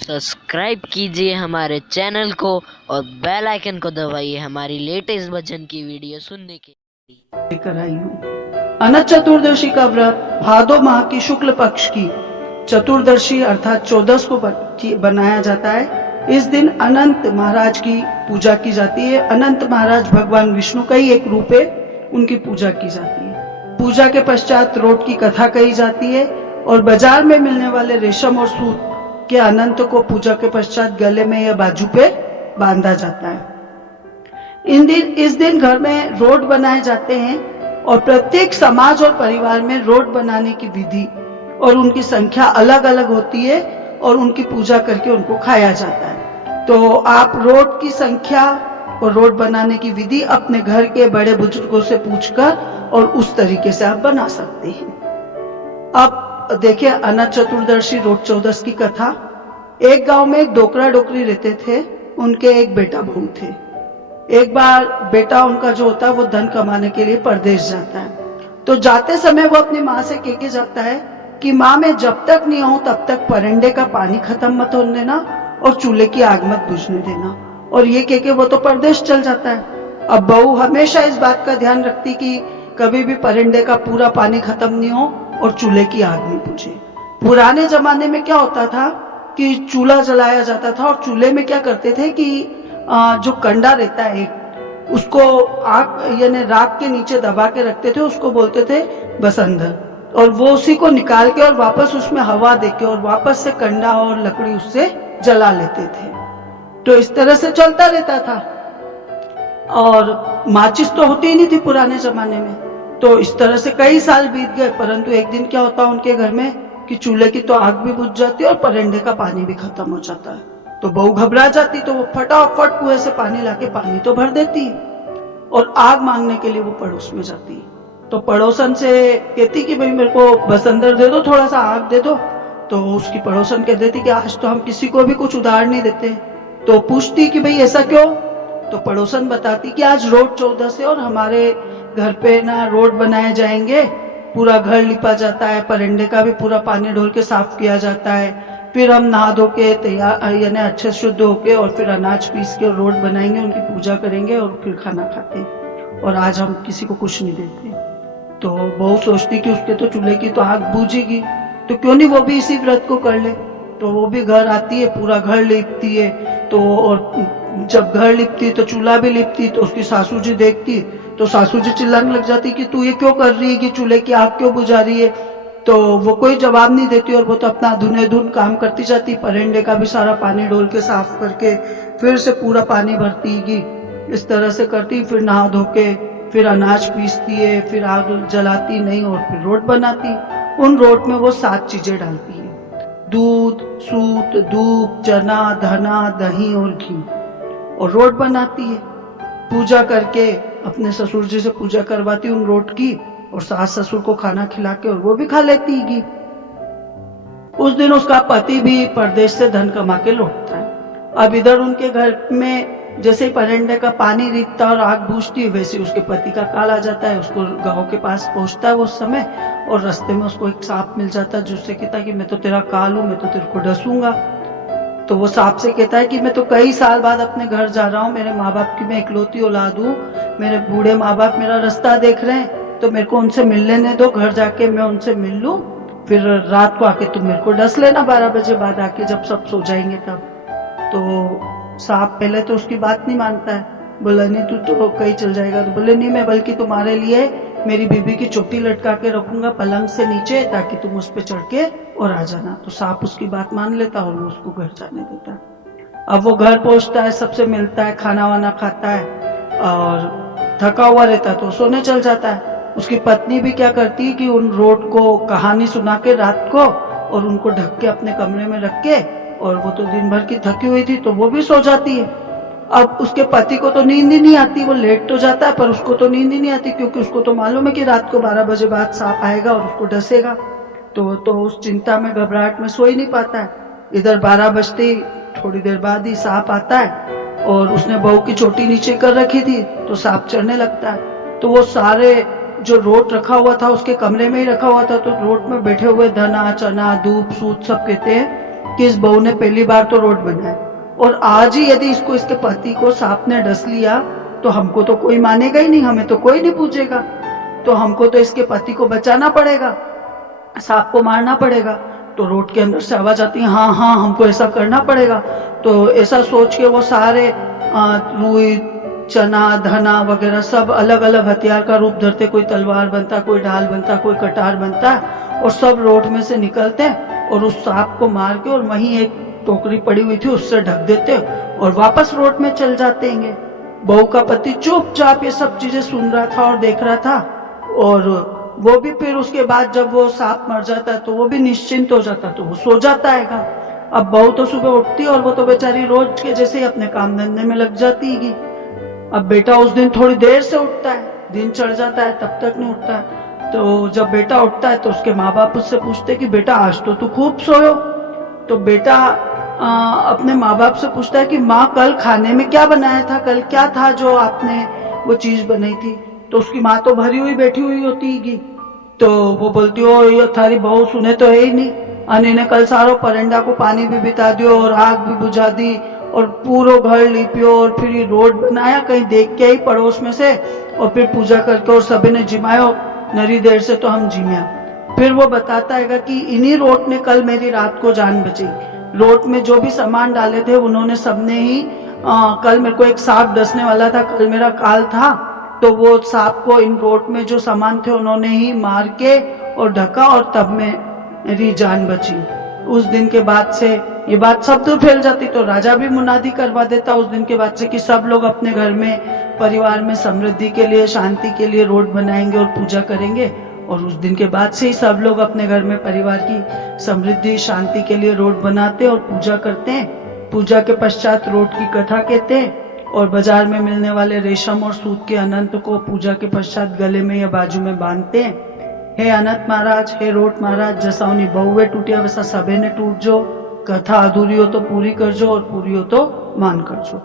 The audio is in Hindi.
सब्सक्राइब कीजिए हमारे चैनल को और बेल आइकन को दबाइए हमारी लेटेस्ट भजन की वीडियो सुनने के लिए। लेकर आई हूँ। अनंत चतुर्दशी का व्रत भादो माह की शुक्ल पक्ष की चतुर्दशी अर्थात 14 को बनाया जाता है। इस दिन अनंत महाराज की पूजा की जाती है। अनंत महाराज भगवान विष्णु का ही एक रूप है, उनकी पूजा की जाती है। पूजा के पश्चात रोट की कथा कही जाती है और बाजार में मिलने वाले रेशम और सूत के अनंत को पूजा के पश्चात गले में या बाजू पे बांधा जाता है। इस दिन घर में रोट बनाए जाते हैं और प्रत्येक समाज और परिवार में रोट बनाने की विधि और उनकी संख्या अलग अलग होती है और उनकी पूजा करके उनको खाया जाता है। तो आप रोट की संख्या और रोट बनाने की विधि अपने घर के बड़े बुजुर्गों से पूछकर और उस तरीके से आप बना सकते हैं। अब देखिए अनंत चतुर्दशी रोट चौदस की कथा। एक गांव में एक डोकरा डोकरी रहते थे, उनके एक बेटा बहू थे। एक बार बेटा उनका जो होता है वो धन कमाने के लिए परदेश जाता है। तो जाते समय वो अपनी माँ से कह के जाता है कि माँ मैं जब तक नहीं आऊं तब तक परंडे का पानी खत्म मत होने देना और चूल्हे की आग मत बुझने देना। और ये कह के वो तो परदेश चल जाता है। अब बहू हमेशा इस बात का ध्यान रखती कि कभी भी परंडे का पूरा पानी खत्म नहीं हो और चूल्हे की आग नहीं बुझे। पुराने जमाने में क्या होता था कि चूल्हा जलाया जाता था और चूल्हे में क्या करते थे कि जो कंडा रहता है एक, उसको आग यानी राख के नीचे दबा के रखते थे, उसको बोलते थे बसंधर। और वो उसी को निकाल के और वापस उसमें हवा देके और वापस से कंडा और लकड़ी उससे जला लेते थे। तो इस तरह से चलता रहता था। और माचिस तो होती ही नहीं थी पुराने जमाने में। तो इस तरह से कई साल बीत गए, परंतु एक दिन क्या होता उनके घर में कि चूल्हे की तो आग भी बुझ जाती है और परंडे का पानी भी खत्म हो जाता है। तो बहू घबरा जाती, तो वो फटाफट कुएं से पानी लाके पानी तो भर देती है और आग मांगने के लिए वो पड़ोस में जाती है। तो पड़ोसन से कहती कि भाई मेरे को बसंदर दे दो, थोड़ा सा आग दे दो। तो उसकी पड़ोसन कह देती कि आज तो हम किसी को भी कुछ उधार नहीं देते। तो पूछती कि भाई ऐसा क्यों? तो पड़ोसन बताती कि आज रोट 14 है और हमारे घर पे ना रोट बनाए जाएंगे, पूरा घर लिपा जाता है, परंडे का भी पूरा पानी ढोल के साफ किया जाता है, फिर हम नहा धो के तैयार यानी अच्छे शुद्ध होके और फिर अनाज पीस के रोट बनाएंगे, उनकी पूजा करेंगे और फिर खाना खाते। और आज हम किसी को कुछ नहीं देते। तो बहू सोचती कि उसके तो चूल्हे की तो आग बूझेगी, तो क्यों नहीं वो भी इसी व्रत को कर ले। तो वो भी घर आती है, पूरा घर लिपती है। तो और जब घर लिपती है तो चूल्हा भी लिपती, तो उसकी सासू जी देखती तो सासू जी चिल्लाने लग जाती कि तू ये क्यों कर रही है, कि चूल्हे की आग क्यों बुझा रही है। तो वो कोई जवाब नहीं देती और वो तो अपना धुने धुन काम करती जाती, परंडे का भी सारा पानी डोल के साफ करके फिर से पूरा पानी भरती गी। इस तरह से करती, फिर नहा धो के फिर अनाज पीसती है, फिर आग जलाती नहीं और फिर रोट बनाती। उन रोट में वो 7 चीजें डालती है: दूध, सूत, दूध, चना, धना, दही और घी। और रोट बनाती है। पूजा करके अपने ससुर जी से पूजा करवाती उन रोट की और सास ससुर को खाना खिला के और वो भी खा लेती है। उस दिन उसका पति भी परदेश से धन कमा के लौटता है। अब इधर उनके घर में जैसे ही परंडे का पानी रिकता और आग बूझती है, वैसे उसके पति का काल आ जाता है। उसको गांव के पास पहुंचता है वो समय, और रास्ते में उसको एक सांप मिल जाता है जिससे कहता है कि मैं तो तेरा काल हूं, मैं तो तेरे को डसूंगा। तो वो सांप से कहता है कि मैं तो कई साल बाद अपने घर जा रहा हूँ, मेरे माँ बाप की मैं इकलौती औलाद हूँ, मेरे बूढ़े माँ बाप मेरा रास्ता देख रहे हैं, तो मेरे को उनसे मिल लेने दो, घर जाके मैं उनसे मिल लूं, फिर रात को आके तुम मेरे को डस लेना 12 बजे बाद आके, जब सब सो जाएंगे तब। तो सांप पहले तो उसकी बात नहीं मानता है, बोला नहीं तू तो कहीं चल जाएगा। तो बोले नहीं, मैं बल्कि तुम्हारे लिए मेरी बीबी की चोटी लटका के रखूंगा पलंग से नीचे, ताकि तुम उस पर चढ़ के और आ जाना। तो सांप उसकी बात मान लेता और उसको घर जाने देता। अब वो घर पहुंचता है, सबसे मिलता है, खाना वाना खाता है और थका हुआ रहता है तो सोने चल जाता है। उसकी पत्नी भी क्या करती है कि उन रोट को कहानी सुना के रात को और उनको ढक के अपने कमरे में रख के, और वो तो दिन भर की थकी हुई थी तो वो भी सो जाती है। अब उसके पति को तो नींद ही नहीं आती, वो लेट तो जाता है पर उसको तो नींद ही नहीं आती, क्योंकि उसको तो मालूम है कि रात को 12 बजे बाद सांप आएगा और उसको डसेगा। तो उस चिंता में घबराहट में सो ही नहीं पाता है। इधर 12 बजते ही थोड़ी देर बाद ही सांप आता है और उसने बहू की चोटी नीचे कर रखी थी, तो सांप चढ़ने लगता है। तो वो सारे जो रोट रखा हुआ था उसके कमरे में ही रखा हुआ था, तो रोट में बैठे हुए धना, चना, दूध, सूत सब कहते हैं कि इस बहू ने पहली बार तो रोड बनाया, और आज ही यदि इसको इसके पति को सांप ने डस लिया तो हमको तो कोई मानेगा ही नहीं, हमें तो कोई नहीं पूछेगा, तो हमको तो इसके पति को बचाना पड़ेगा, सांप को मारना पड़ेगा। तो रोड के अंदर से आवाज आती है, हाँ हाँ हमको ऐसा करना पड़ेगा। तो ऐसा सोच के वो सारे रुई, चना, धना वगैरह सब अलग अलग हथियार का रूप धरते, कोई तलवार बनता, कोई ढाल बनता, कोई कटार बनता, और सब रोड में से निकलते और उस सांप को मार के और वहीं एक टोकरी पड़ी हुई थी उससे ढक देते और वापस रोड में चल जाते हैं। बहू का पति चुपचाप ये सब चीजें सुन रहा था और देख रहा था, और वो भी फिर उसके बाद जब वो सांप मर जाता है तो वो भी निश्चिंत हो जाता, तो वो सो जाता है। अब बहू तो सुबह उठती है और वो तो बेचारी रोज के जैसे ही अपने काम धंधे में लग जाती है। अब बेटा उस दिन थोड़ी देर से उठता है, दिन चढ़ जाता है तब तक नहीं उठता है। तो जब बेटा उठता है तो उसके माँ बाप उससे पूछते कि बेटा आज तो तू खूब सोयो। तो बेटा अपने माँ बाप से पूछता है कि माँ कल खाने में क्या बनाया था, कल क्या था जो आपने वो चीज बनाई थी। तो उसकी माँ तो भरी हुई बैठी हुई होती है, तो वो बोलती हो ये थारी बहू सुने तो है ही नहीं, अने ने कल सारो परंडा को पानी भी बिता दियो और आग भी बुझा दी और पूरा घर लिपियो और फिर ये रोड बनाया कहीं देख के ही पड़ोस में से, और फिर पूजा करके और सभी ने जिमायो नरी देर से तो हम जिम्या। फिर वो बताता है कि इन्हीं रोड ने कल मेरी रात को जान बची। रोड में जो भी सामान डाले थे उन्होंने सबने ही कल मेरे को एक सांप डसने वाला था, कल मेरा काल था, तो वो सांप को इन रोड में जो सामान थे उन्होंने ही मार के और ढका और तब मेरी जान बची। उस दिन के बाद से ये बात सब दूर फैल जाती, तो राजा भी मुनादी करवा देता उस दिन के बाद से कि सब लोग अपने घर में परिवार में समृद्धि के लिए, शांति के लिए रोड बनाएंगे और पूजा करेंगे। और उस दिन के बाद से ही सब लोग अपने घर में परिवार की समृद्धि शांति के लिए रोड बनाते और पूजा करते हैं। पूजा के पश्चात रोड की कथा कहते हैं और बाजार में मिलने वाले रेशम और सूत के अनंत को पूजा के पश्चात गले में या बाजू में बांधते हैं। हे अनंत महाराज, हे रोट महाराज, जैसा उन्हीं बहुए टूटिया वैसा सबे ने टूट जो, कथा अधूरी हो तो पूरी कर जो और पूरी हो तो मान कर जो।